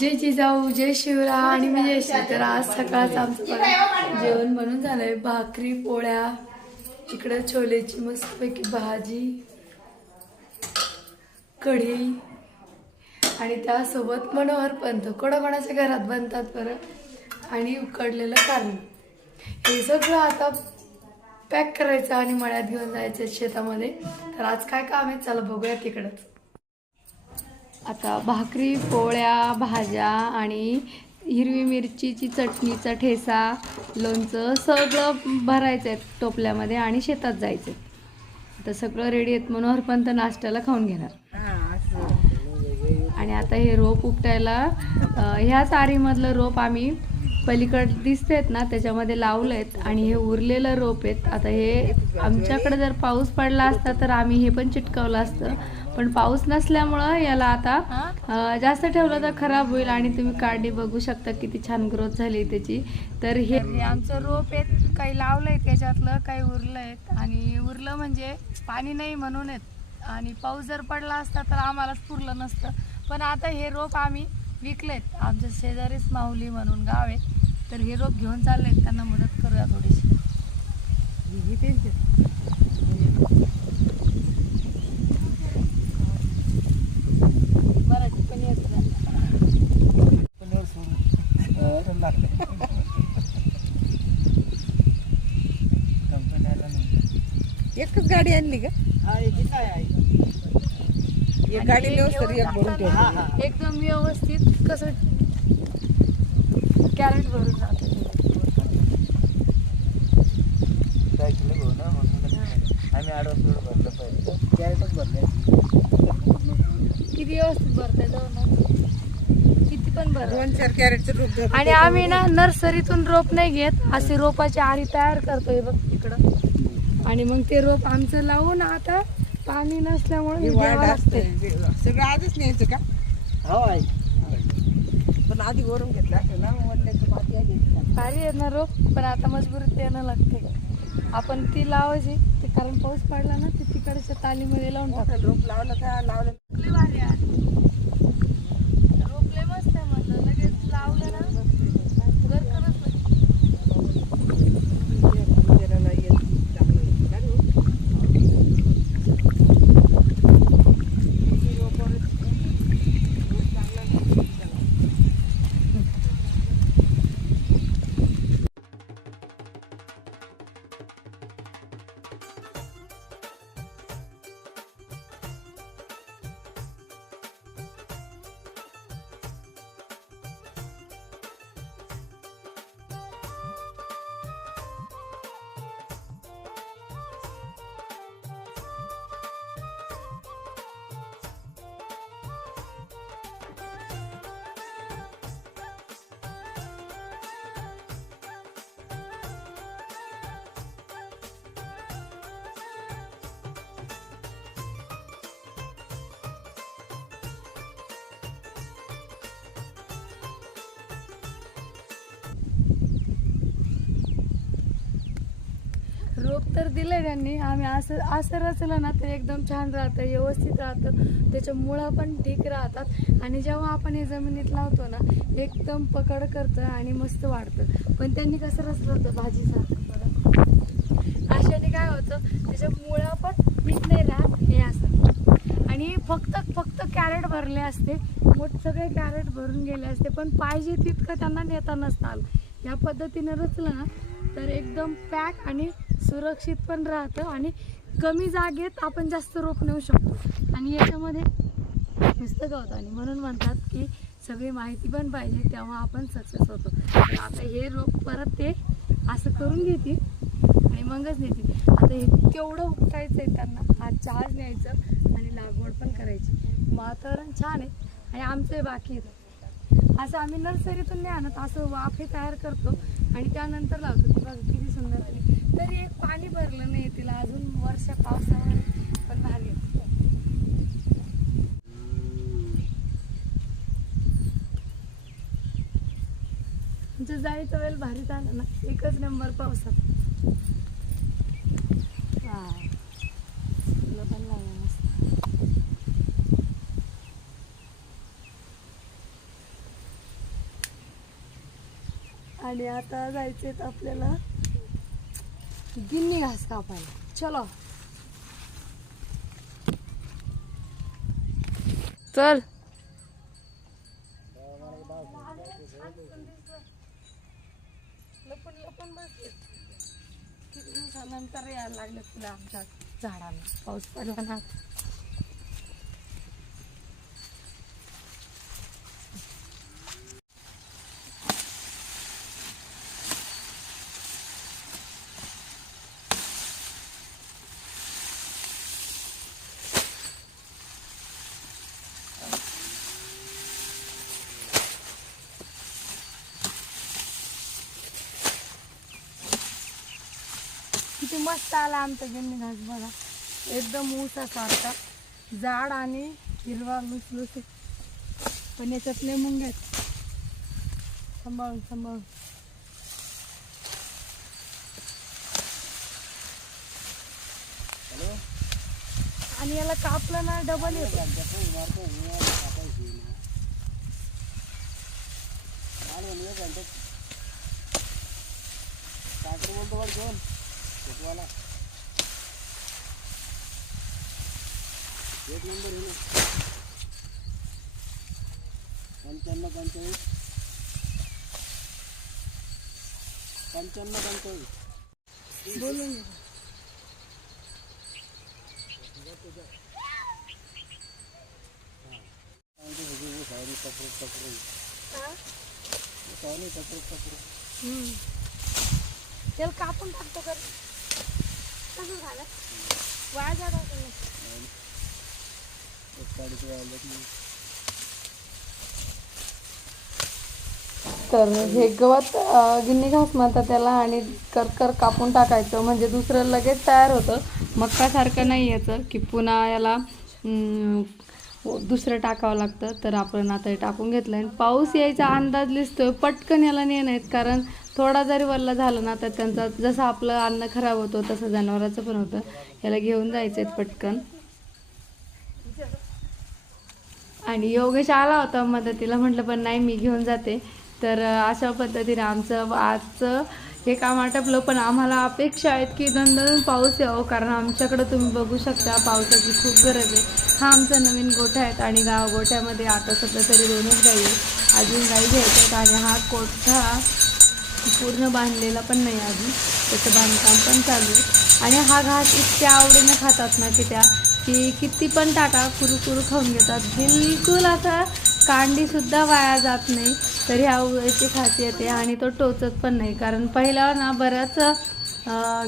जय जिजाऊ जय शिवराय आणि मी जय श्री तर आज सकाळचं आमचं जेवण बनून झालंय. भाकरी पोळ्या इकडं छोलेची मस्तपैकी भाजी कढी आणि त्यासोबत मनोहर पंत. कोणाकोणाच्या घरात बनतात परत आणि उकडलेलं कारण हे सगळं आता पॅक करायचं आणि मळ्यात घेऊन जायचं शेतामध्ये. तर आज काय काम आहे? चला बघूया तिकडंच आता भाकरी पोळ्या भाज्या आणि हिरवी मिरचीची चटणीचा ठेसा लोणचं सगळं भरायचं आहे टोपल्यामध्ये आणि शेतात जायचं आता सगळं रेडी आहेत मनोहर पंत नाश्त्याला खाऊन घेणार. आणि आता हे रोप उपटायला अं, ह्याच आरीमधलं रोप आम्ही पलीकडे दिसतेत ना त्याच्यामध्ये लावलं आहेत आणि हे उरलेलं रोप आहेत. आता हे आमच्याकडे जर पाऊस पडला असता तर आम्ही हे पण चिटकवलं असतं. पण पाऊस नसल्यामुळं याला आता जास्त ठेवलं तर खराब होईल आणि तुम्ही काढणी बघू शकता किती छान ग्रोथ झाली त्याची. तर हे आमचं रोप आहेत काही लावलं त्याच्यातलं काही उरलं आहेत आणि उरलं म्हणजे पाणी नाही म्हणून आहेत. आणि पाऊस जर पडला असता तर आम्हालाच पुरलं नसतं. पण आता हे रोप आम्ही विकलेत. आमच्या शेजारीच माऊली म्हणून गाव आहे. तर हे रोप घेऊन चाललेत. त्यांना मदत करूया थोडीशी. बरं पण येत एकच गाडी आणली का? एक गाडी व्यवस्थित एक भरून ठेवली. एकदम व्यवस्थित कसं कॅरेट भरून जातं आम्ही आडवं भरलं पाहिजे. कॅरेटच भरले. किती व्यवस्थित भरतंय. किती पण भर. दोन चार कॅरेटचे रूप धरून आणि आम्ही ना नर्सरीतून रोप नाही घेत असे रोपाची आरी तयार करतोय बघ इकडं. आणि मग ते रोप आमचं लावून आता पाणी नसल्यामुळे द्यावं असते. सगळं आधीच न्यायचं का? हो आहे पण आधी वरून घेतलं. असेल ना वडल्याचं माती आधी घेतलं. भारी आहे ना रोप पण आता मजबुरीत येणं लागते. आपण ती लावायची ते कारण पाऊस पडला ना ती तिकडच्या तालीमध्ये लावून टाकतो मोठं रोप लावलं का लावलं लय भारी आहे. रोप तर दिलं त्यांनी. आम्ही असं असं रचलं ना तर एकदम छान राहतं व्यवस्थित राहतं. त्याच्या मुळं पण ठीक राहतात. आणि जेव्हा आपण हे जमिनीत लावतो ना एकदम पकड करतं आणि मस्त वाढतं. पण त्यांनी कसं रचलं होतं? भाजीसारखं बघा अशाने काय होतं त्याच्या मुळं पण ठीक नाही राहत हे असं. आणि फक्त फक्त कॅरेट भरले असते. मोठ सगळे कॅरेट भरून गेले असते. पण पाहिजे तितकं त्यांना नेता नसतं आलं. या पद्धतीनं रचलं ना तर एकदम पॅक आणि सुरक्षित पण राहतं आणि कमी जागेत आपण जास्त रोप नेऊ शकतो. आणि याच्यामध्ये नुसतं गवत आणि म्हणून म्हणतात की सगळी माहिती पण पाहिजे तेव्हा आपण सक्सेस होतो. आता हे रोप परत ते असं करून घेतील आणि मगच नेतील. आता हे तेवढं उपटायचं आहे त्यांना आज चहाच न्यायचं आणि लागवड पण करायची. वातावरण छान आहे आणि आमचं बाकी आहे. असं आम्ही नर्सरीतून नाही आणत असं वाफे तयार करतो आणि त्यानंतर लावतो. बघा किती सुंदर आली तरी एक पाणी भरलं नाही तिला. अजून वर्षा पावसावर पण भारी जायचं वेळ भारी झालं ना. एकच नंबर पावसात. आणि आता जायचेत आपल्याला गिन्नी घास कापायला चलो. चल. लपून लपून बसले किती दिवसानंतर यायला लागले फुलं आमच्या झाडाला. पाऊस पडला ना. किती मस्त आला आमचा गिन्नी घास बघा. एकदम ऊसासारखा. जाड आणि हिरवा लुसलुस पण याच्यात नाही मुंग्या आहेत. सांभाळून सांभाळून. आणि याला कापलं ना डबल येतो. एक नंबर आहे पंच्याण्णव पंचाळीस पंच्याण्णव पंचाळीस बोलून घे. हा? हम्म. त्याला कापून टाकतो कर कसं झालं. तर हे गवत गिन्नी घास म्हणतात त्याला आणि करकर कापून टाकायचं. म्हणजे दुसरं लगेच तयार होतं. मक्कासारखं नाही याचं की पुन्हा याला दुसरं टाकावं लागतं. तर आपण आता हे टाकून घेतलं आणि पाऊस यायचा अंदाज दिसतोय. पटकन याला नाहीत कारण थोडा जरी वल्ला झालं ना तर त्यांचा जसं आपलं अन्न खराब होतं तसं जनावराचं पण होतं. याला घेऊन जायचं पटकन. आणि योगेश आला होता मदतीला म्हटलं पण नाही मी घेऊन जाते. तर अशा पद्धतीने आमचं आजचं हे काम आटपलं. पण आम्हाला अपेक्षा आहेत की दणदणून पाऊस यावं कारण आमच्याकडं तुम्ही बघू शकता पावसाची खूप गरज आहे. हा आमचा नवीन गोठा आहेत आणि गाव गोठ्यामध्ये आता सध्या तरी दोनच गाई आहेत. अजून गाई घ्यायच्यात आणि हा कोठा पूर्ण बांधलेला पण नाही अजून. त्याचं बांधकाम पण चालू आहे. आणि हा घास इतक्या आवडीने खातात ना की त्या की किती पण टाका कुरू कुरू खाऊन घेतात. बिलकुल असा कांडीसुद्धा वाया जात नाही. तरी आवडीची याची खासियत आहे आणि तो टोचत पण नाही. कारण पहिला ना बऱ्याच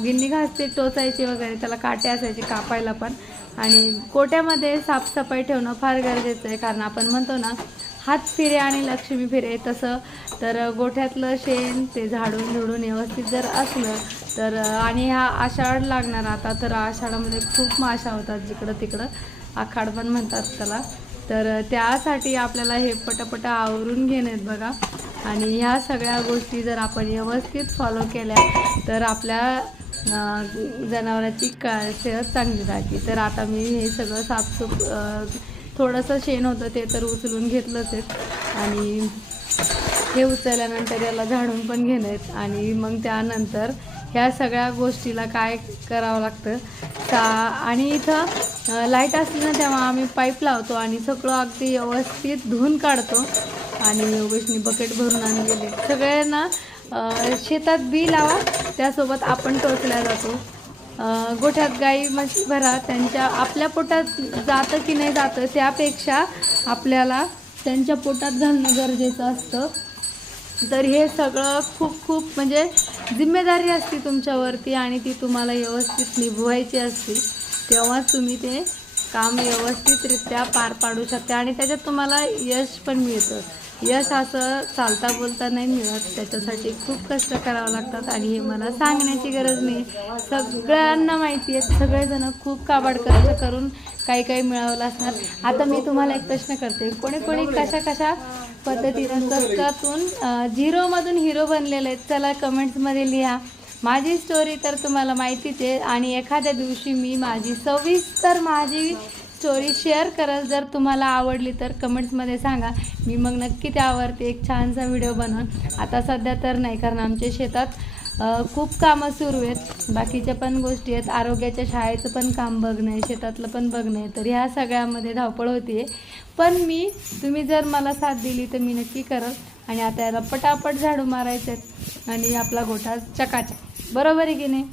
गिन्नी घास ते टोचायचे वगैरे त्याला काटे असायचे कापायला पण. आणि कोट्यामध्ये साफसफाई ठेवणं फार गरजेचं आहे. कारण आपण म्हणतो ना हात फिरे आणि लक्ष्मी फिरे तसं. तर गोठ्यातलं शेण ते झाडून झुडून व्यवस्थित जर असलं तर आणि हा आषाढ लागणार आता तर आषाढामध्ये खूप माशा होतात जिकडं तिकडं. आखाड पण म्हणतात त्याला. तर त्यासाठी आपल्याला हे पटापट आवरून घेणे आहेत बघा. आणि ह्या सगळ्या गोष्टी जर आपण व्यवस्थित फॉलो केल्या तर आपल्या जनावराची जनावरांची का सेहत चांगली राहते. तर आता मी हे सगळं साफसूफ थोडंसं शेण होतं ते तर उचलून घेतलंच आहे आणि हे उचलल्यानंतर याला झाडून पण घेणं आहेत. आणि मग त्यानंतर ह्या सगळ्या गोष्टीला काय करावं लागतं? का आणि इथं लाइट असली ना तेव्हा आम्ही पाईप लावतो आणि सगळं अगदी व्यवस्थित धुवून काढतो. आणि योगेशनी बकेट भरून आणलेले सगळ्यांना शेतात बी लावा त्यासोबत आपण टोचल्या जातो. गोठ्यात गाई म्हशी भरा त्यांच्या आपल्या पोटात जातं की नाही जातं त्यापेक्षा आपल्याला त्यांच्या पोटात घालणं गरजेचं असतं. तर हे सगळं खूप खूप म्हणजे जिम्मेदारी असते तुमच्यावरती आणि ती तुम्हाला व्यवस्थित निभवायची असते. तेव्हाच तुम्ही ते काम व्यवस्थितरित्या पार पाडू शकता आणि त्याच्यात तुम्हाला यश पण मिळतं. यश असं चालता बोलता नाही मिळत. त्याच्यासाठी खूप कष्ट करावं लागतात आणि हे मला सांगण्याची गरज नाही. सगळ्यांना माहिती आहे सगळेजण खूप काबाड कष्ट करून काही काही मिळवलं असणार आता मी तुम्हाला एक प्रश्न करते. कोणी कोणी कशा कशा पद्धतीनं कष्टातून झिरोमधून हिरो बनलेले आहेत चला कमेंट्समध्ये लिहा. माझी स्टोरी तर तुम्हाला माहितीच आहे आणि एखाद्या दिवशी मी माझी सविस्तर माझी स्टोरी शेअर कराल. जर तुम्हाला आवडली तर कमेंट्समध्ये सांगा. मी मग नक्की त्यावरती एक छानसा व्हिडिओ बनवून. आता सध्या तर नाही कारण आमच्या शेतात खूप कामं सुरू आहेत. बाकीच्या पण गोष्टी आहेत. आरोग्याच्या शाळेचं पण काम बघणं आहे शेतातलं पण बघणं आहे. तर ह्या सगळ्यामध्ये धावपळ होती पण मी तुम्ही जर मला साथ दिली तर मी नक्की करल. आणि आता याला पटापट झाडू मारायचे आहेत आणि आपला गोठा चकाचक. बरोबर आहे की नाही?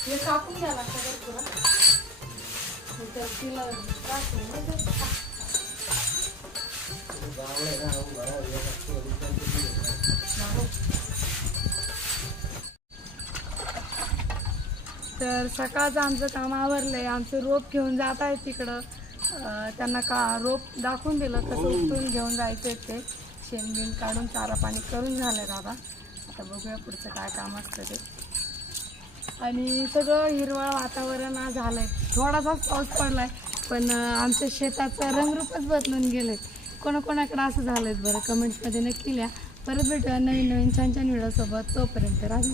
हे कापून घ्या लागतं बरं तुला तिला त्रास तर सकाळचं आमचं काम आवरलं आहे रोप घेऊन जात आहे तिकडं. त्यांना का रोप दाखवून दिलं कसं उचलून घेऊन जायचं आहे ते. शेणबिन काढून चारा पाणी करून झालं दादा. आता बघूया पुढचं काय काम असतं ते. आणि सगळं हिरवळ वातावरण आज झालं आहे थोडासाच पाऊस पडला आहे पण आमच्या शेताचं रंगरूपच बदलून गेले कोणाकोणाकडे असं झालं आहे बरं कमेंट्समध्ये नक्की लिहा. परत भेटूया नवीन नवीन छान छान व्हिडिओसोबत. तोपर्यंत राधे